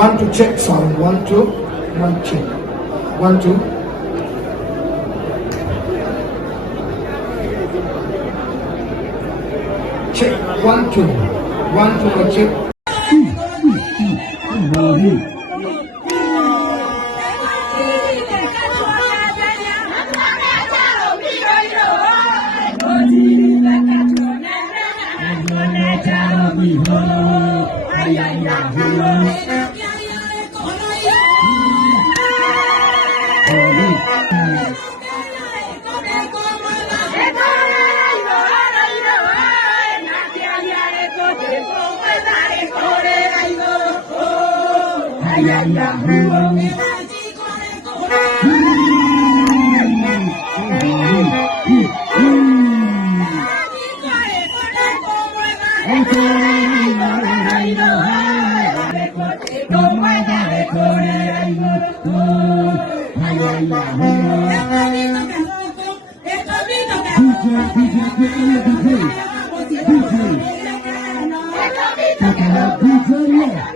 One to check sound. 1 2 1 check. 1 2. Check 1 2 1 2 check. DJ